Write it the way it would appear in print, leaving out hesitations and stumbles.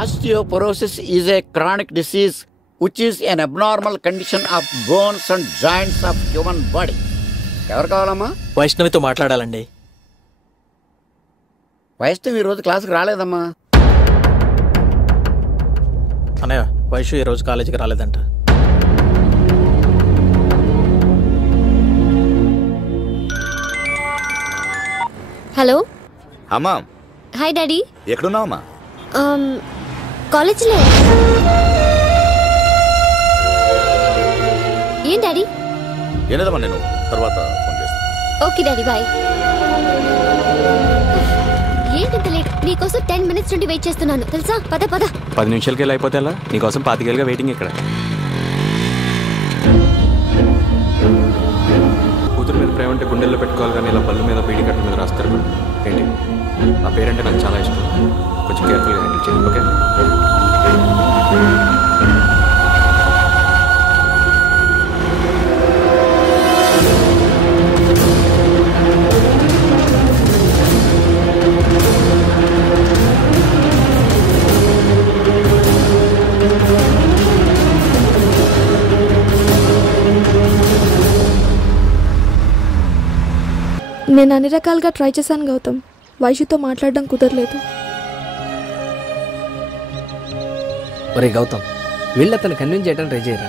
Osteoporosis is a chronic disease which is an abnormal condition of bones and joints of human body. ఎవరు కావాలమ్మా? వైష్ణవితో మాట్లాడాలండి. వైష్ణవి ఈరోజు క్లాస్కి రాలేదమ్మా. అన్నయ్య, వైషు ఈరోజు కాలేజీకి రాలేదంట. హలో అమ్మా. Hi daddy. ఎక్కడున్నావమ్మా? కాలేజీలో. ఏం డాడీ? ఏం లేదమ్మా, నేను తర్వాత ఫోన్ చేస్తాను. Okay daddy, bye. ఏంటింత లేట్? నీకోసం 10 minutes నుండి వెయిట్ చేస్తున్నాను తెలుసా. పద పద. 10 నిమిషాలకి వెళ్ళి అయిపోతే ఎలా? నీకోసం 25 ఏళ్ళుగా వెయిటింగ్ ఇక్కడ. కూతురు మీద ప్రేమ అంటే గుండెల్లో పెట్టుకోవాలి కానీ ఇలా పళ్ళు మీద బీడీ కట్ట మీద రాస్తారు ఏంటి? నా పేరంటే నాకు చాలా ఇష్టం. కొంచెం కేర్ఫుల్గా హ్యాండిల్ చేయండి, ఓకే? నేను అన్ని రకాలుగా ట్రై చేశాను గౌతమ్. వైషుతో మాట్లాడడం కుదరలేదు. ఒరే గౌతమ్, వీళ్ళతను కన్విన్స్ చేయడం ట్రై చేయరా.